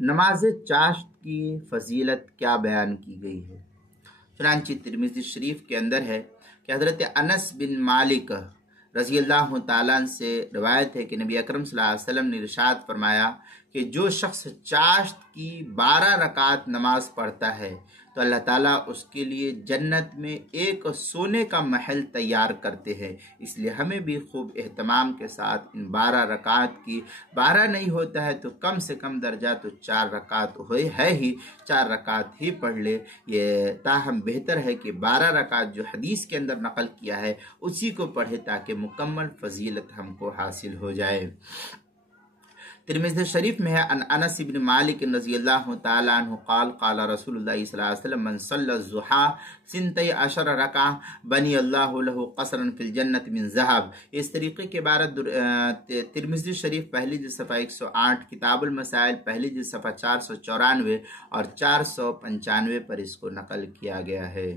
نماز چاشت کی فضیلت کیا بیان کی گئی ہے؟ چنانچہ ترمذی شریف کے اندر ہے کہ حضرت انس بن مالک رضی اللہ تعالیٰ عنہ سے روایت ہے کہ نبی اکرم صلی اللہ علیہ وسلم نے ارشاد فرمایا کہ جو شخص چاشت کی 12 رکعت نماز پڑھتا ہے تو اللہ تعالیٰ اس کے لیے جنت میں ایک سونے کا محل تیار کرتے ہیں۔ اس لیے ہمیں بھی خوب اہتمام کے ساتھ ان 12 رکعت کی، 12 نہیں ہوتا ہے تو کم سے کم درجہ تو 4 رکعت ہے ہی، 4 رکعت ہی پڑھ لے۔ یہ تاہم بہتر ہے کہ 12 رکعت جو حدیث کے اندر نقل کیا ہے اسی کو پڑھے تاکہ مکمل فضیلت ہم کو حاصل ہو جائے۔ ترمذی شریف میں ہے ان انس بن مالک رضی اللہ تعالی عنہ قال قال رسول اللہ صلی اللہ علیہ وسلم من صلی الضحى 12 رکعہ بنی اللہ له قصرا فی الجنت من ذهب۔ اس طریقے کے عبارت ترمذی شریف پہلی جلد صفحہ 108، کتاب المسائل پہلی جلد صفحہ 494 اور 495 پر اس کو نقل کیا گیا ہے۔